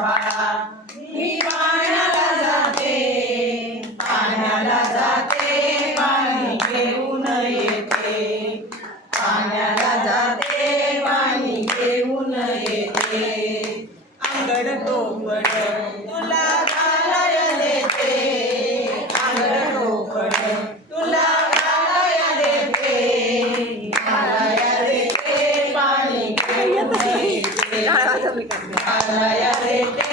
बाळा मी पाण्याला जाते पाणी घेऊन येते पाण्याला जाते पाणी घेऊन येते अंगड टोपड तुला घालाय देते अंगड टोपड तुला घालाय देते पाणी घेऊन येते घालाय देते